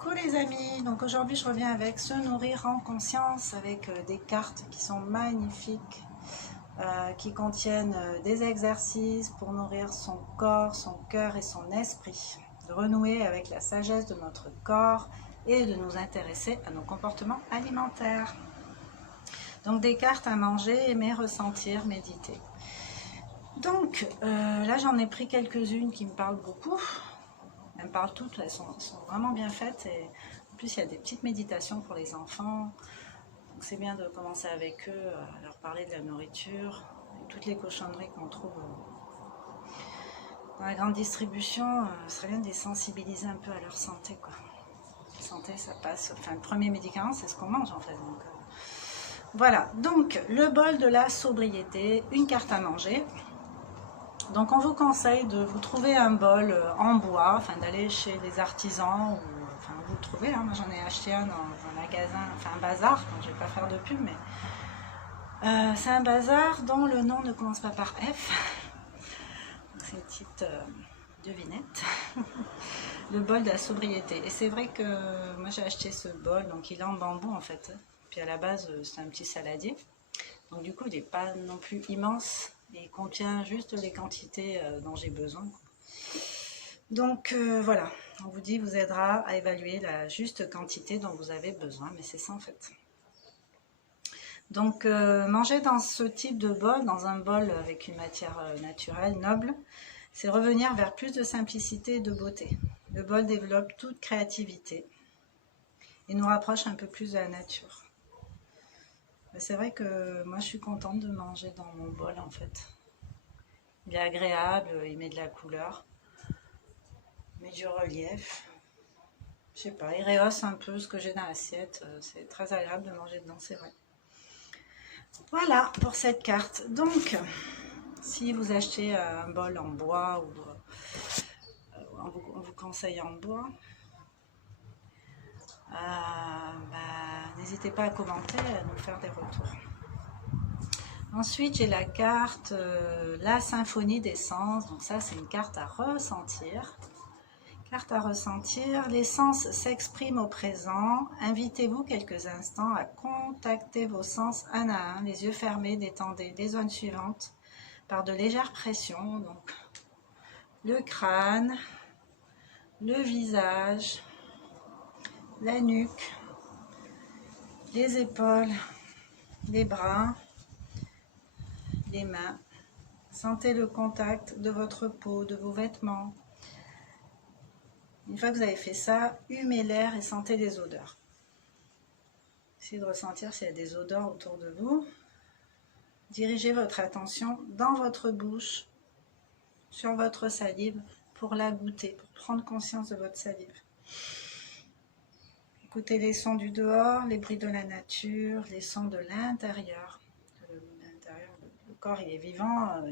Coucou les amis, donc aujourd'hui je reviens avec se nourrir en conscience avec des cartes qui sont magnifiques, qui contiennent des exercices pour nourrir son corps, son cœur et son esprit, de renouer avec la sagesse de notre corps et de nous intéresser à nos comportements alimentaires. Donc des cartes à manger, aimer, ressentir, méditer. Donc là j'en ai pris quelques-unes qui me parlent beaucoup. Elles me parlent toutes, elles sont vraiment bien faites et en plus il y a des petites méditations pour les enfants. Donc c'est bien de commencer avec eux, à leur parler de la nourriture, et toutes les cochonneries qu'on trouve dans la grande distribution, ce serait bien de les sensibiliser un peu à leur santé, quoi. La santé ça passe, enfin le premier médicament c'est ce qu'on mange en fait. Donc, voilà, donc le bol de la sobriété, une carte à manger. Donc on vous conseille de vous trouver un bol en bois, enfin d'aller chez les artisans, ou enfin vous le trouvez, hein. Moi j'en ai acheté un dans un magasin, enfin un bazar, donc je ne vais pas faire de pub, mais c'est un bazar dont le nom ne commence pas par F, c'est une petite devinette, le bol de la sobriété. Et c'est vrai que moi j'ai acheté ce bol, donc il est en bambou en fait, puis à la base c'est un petit saladier, donc du coup il n'est pas non plus immense, et il contient juste les quantités dont j'ai besoin. Donc voilà, on vous dit, vous aidera à évaluer la juste quantité dont vous avez besoin, mais c'est ça en fait. Donc manger dans ce type de bol, dans un bol avec une matière naturelle, noble, c'est revenir vers plus de simplicité et de beauté. Le bol développe toute créativité et nous rapproche un peu plus de la nature. C'est vrai que moi je suis contente de manger dans mon bol en fait. Il est agréable, il met de la couleur, il met du relief. Je sais pas, il rehausse un peu ce que j'ai dans l'assiette. C'est très agréable de manger dedans, c'est vrai. Voilà pour cette carte. Donc, si vous achetez un bol en bois ou on vous conseille en bois, n'hésitez pas à commenter et à nous faire des retours. Ensuite, j'ai la carte La Symphonie des Sens. Donc ça, c'est une carte à ressentir. Carte à ressentir. Les sens s'expriment au présent. Invitez-vous quelques instants à contacter vos sens un à un. Les yeux fermés, détendez les zones suivantes par de légères pressions. Donc, le crâne, le visage, la nuque, les épaules, les bras, les mains. Sentez le contact de votre peau, de vos vêtements. Une fois que vous avez fait ça, humez l'air et sentez les odeurs. Essayez de ressentir s'il y a des odeurs autour de vous. Dirigez votre attention dans votre bouche, sur votre salive, pour la goûter, pour prendre conscience de votre salive. Écoutez les sons du dehors, les bruits de la nature, les sons de l'intérieur. Le corps il est vivant, à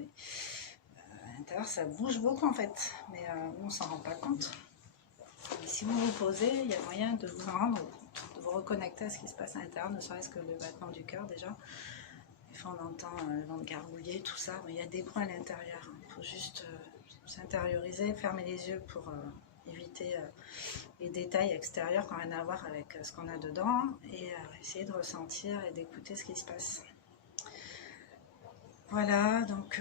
l'intérieur ça bouge beaucoup en fait, mais on ne s'en rend pas compte. Et si vous vous posez, il y a moyen de vous en rendre compte, de vous reconnecter à ce qui se passe à l'intérieur, ne serait-ce que le battement du cœur déjà. Des fois on entend le ventre gargouiller, tout ça, mais il y a des bruits à l'intérieur. Il faut juste s'intérioriser, fermer les yeux pour éviter les détails extérieurs qui n'ont rien à voir avec ce qu'on a dedans, et essayer de ressentir et d'écouter ce qui se passe. Voilà, donc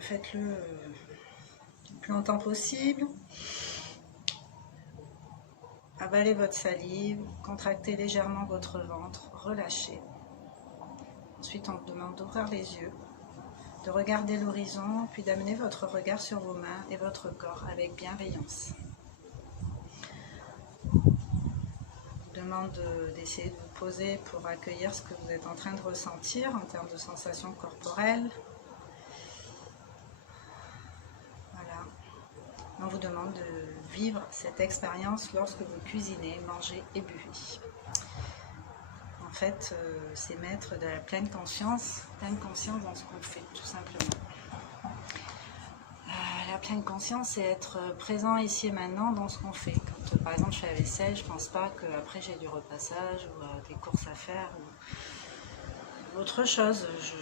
faites-le le plus longtemps possible. Avalez votre salive, contractez légèrement votre ventre, relâchez. Ensuite, on vous demande d'ouvrir les yeux, de regarder l'horizon, puis d'amener votre regard sur vos mains et votre corps avec bienveillance. On vous demande d'essayer de vous poser pour accueillir ce que vous êtes en train de ressentir en termes de sensations corporelles. Voilà. On vous demande de vivre cette expérience lorsque vous cuisinez, mangez et buvez. En fait, c'est mettre de la pleine conscience dans ce qu'on fait, tout simplement. La pleine conscience, c'est être présent ici et maintenant dans ce qu'on fait. Quand, par exemple, je fais la vaisselle, je ne pense pas qu'après j'ai du repassage ou des courses à faire ou autre chose. Je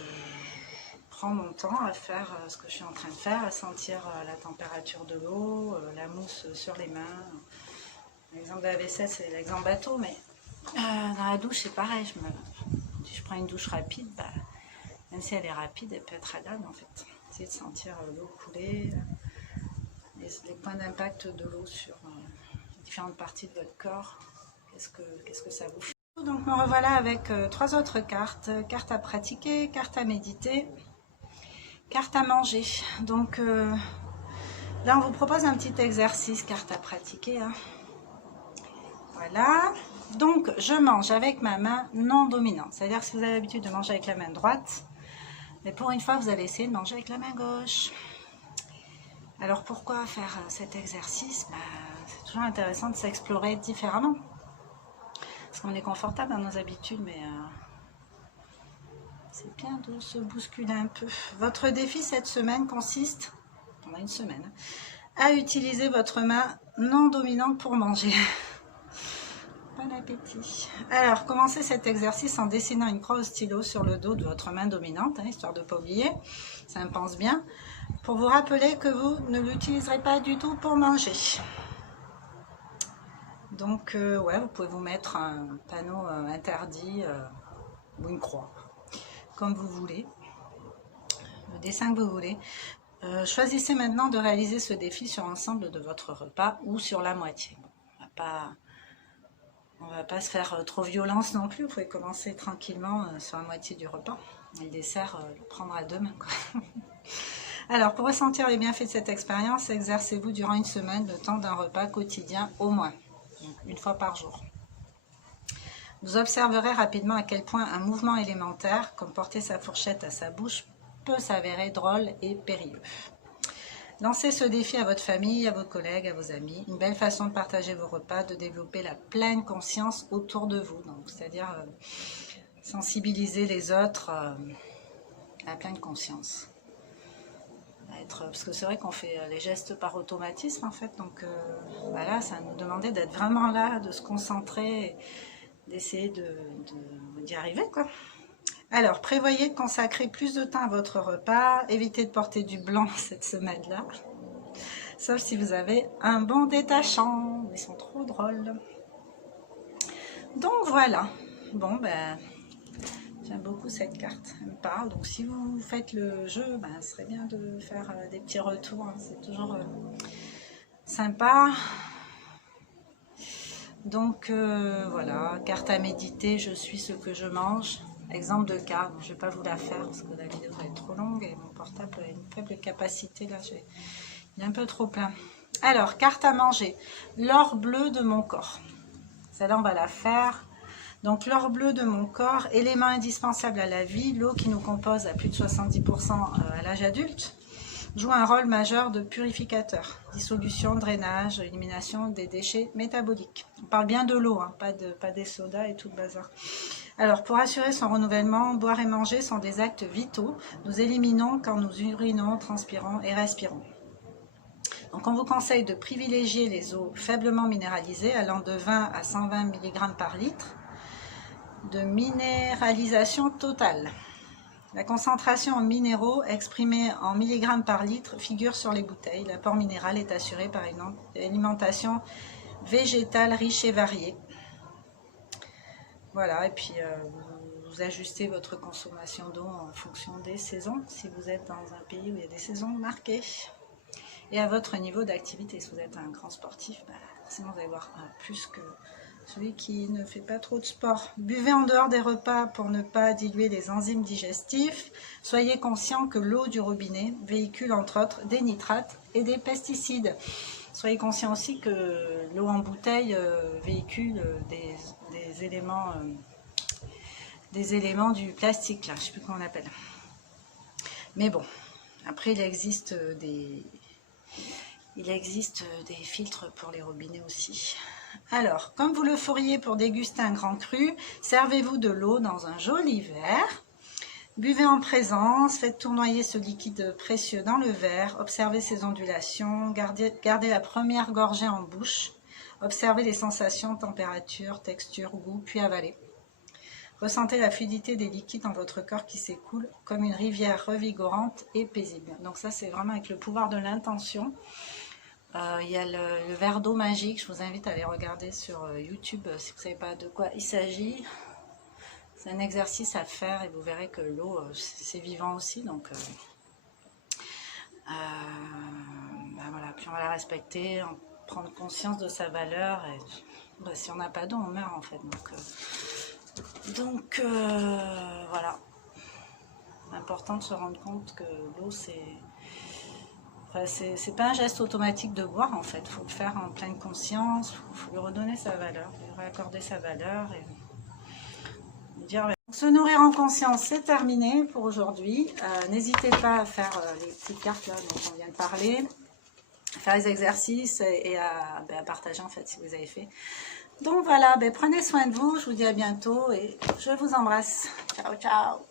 prends mon temps à faire ce que je suis en train de faire, à sentir la température de l'eau, la mousse sur les mains. L'exemple de la vaisselle, c'est l'exemple bateau, mais dans la douche, c'est pareil. Si je prends une douche rapide, bah, même si elle est rapide, elle peut être agréable en fait. Essayez de sentir l'eau couler, les points d'impact de l'eau sur différentes parties de votre corps. Qu'est-ce que ça vous fait? Donc me revoilà avec 3 autres cartes. Carte à pratiquer, carte à méditer, carte à manger. Donc là, on vous propose un petit exercice, carte à pratiquer. Hein. Voilà. Donc, je mange avec ma main non dominante. C'est-à-dire que si vous avez l'habitude de manger avec la main droite, mais pour une fois, vous allez essayer de manger avec la main gauche. Alors, pourquoi faire cet exercice? C'est toujours intéressant de s'explorer différemment. Parce qu'on est confortable dans nos habitudes, mais c'est bien de se bousculer un peu. Votre défi cette semaine consiste, pendant une semaine, à utiliser votre main non dominante pour manger. Bon appétit. Alors, commencez cet exercice en dessinant une croix au stylo sur le dos de votre main dominante, hein, histoire de ne pas oublier, ça me pense bien, pour vous rappeler que vous ne l'utiliserez pas du tout pour manger. Donc, ouais, vous pouvez vous mettre un panneau interdit ou une croix, comme vous voulez, le dessin que vous voulez. Choisissez maintenant de réaliser ce défi sur l'ensemble de votre repas ou sur la moitié. On ne va pas se faire trop violence non plus, vous pouvez commencer tranquillement sur la moitié du repas. Et le dessert, le prendra demain. Quoi. Alors, pour ressentir les bienfaits de cette expérience, exercez-vous durant une semaine le temps d'un repas quotidien au moins, donc une fois par jour. Vous observerez rapidement à quel point un mouvement élémentaire, comme porter sa fourchette à sa bouche, peut s'avérer drôle et périlleux. Lancez ce défi à votre famille, à vos collègues, à vos amis. Une belle façon de partager vos repas, de développer la pleine conscience autour de vous. C'est-à-dire sensibiliser les autres à la pleine conscience. Parce que c'est vrai qu'on fait les gestes par automatisme en fait. Donc voilà, ça nous demandait d'être vraiment là, de se concentrer, d'essayer d'y arriver quoi. Alors, prévoyez de consacrer plus de temps à votre repas. Évitez de porter du blanc cette semaine-là. Sauf si vous avez un bon détachant. Ils sont trop drôles. Donc, voilà. Bon, ben, j'aime beaucoup cette carte. Elle me parle. Donc, si vous faites le jeu, ben, ce serait bien de faire des petits retours. Hein. C'est toujours sympa. Donc, voilà. Carte à méditer. Je suis ce que je mange. Exemple de carte, je ne vais pas vous la faire parce que la vidéo va être trop longue et mon portable a une faible capacité, là il est un peu trop plein. Alors, carte à manger, l'or bleu de mon corps. Celle-là, on va la faire. Donc, l'or bleu de mon corps, élément indispensable à la vie, l'eau qui nous compose à plus de 70% à l'âge adulte, joue un rôle majeur de purificateur, dissolution, drainage, élimination des déchets métaboliques. On parle bien de l'eau, hein, pas des sodas et tout le bazar. Alors, pour assurer son renouvellement, boire et manger sont des actes vitaux. Nous éliminons quand nous urinons, transpirons et respirons. Donc, on vous conseille de privilégier les eaux faiblement minéralisées, allant de 20 à 120 mg par litre, de minéralisation totale. La concentration en minéraux exprimée en milligrammes par litre figure sur les bouteilles. L'apport minéral est assuré par une alimentation végétale riche et variée. Voilà, et puis vous ajustez votre consommation d'eau en fonction des saisons, si vous êtes dans un pays où il y a des saisons marquées. Et à votre niveau d'activité, si vous êtes un grand sportif, forcément vous allez voir plus que celui qui ne fait pas trop de sport. Buvez en dehors des repas pour ne pas diluer les enzymes digestifs. Soyez conscient que l'eau du robinet véhicule entre autres des nitrates et des pesticides. Soyez conscient aussi que l'eau en bouteille véhicule des éléments du plastique, là, je ne sais plus comment on appelle. Mais bon, après il existe des filtres pour les robinets aussi. Alors, comme vous le feriez pour déguster un grand cru, servez-vous de l'eau dans un joli verre. Buvez en présence, faites tournoyer ce liquide précieux dans le verre, observez ses ondulations, gardez la première gorgée en bouche, observez les sensations, température, texture, goût, puis avalez. Ressentez la fluidité des liquides dans votre corps qui s'écoule comme une rivière revigorante et paisible. Donc ça, c'est vraiment avec le pouvoir de l'intention. Il y a le verre d'eau magique, je vous invite à aller regarder sur YouTube si vous ne savez pas de quoi il s'agit. C'est un exercice à faire et vous verrez que l'eau, c'est vivant aussi. Donc, ben voilà. Puis on va la respecter, prendre conscience de sa valeur. Et ben, si on n'a pas d'eau, on meurt en fait. Donc voilà. Important de se rendre compte que l'eau, c'est pas un geste automatique de boire en fait. Il faut le faire en pleine conscience. Il faut lui redonner sa valeur, lui réaccorder sa valeur et dire. Se nourrir en conscience, c'est terminé pour aujourd'hui. N'hésitez pas à faire les petites cartes là dont on vient de parler, à faire les exercices et à partager en fait si vous avez fait. Donc voilà, prenez soin de vous, je vous dis à bientôt et je vous embrasse. Ciao, ciao.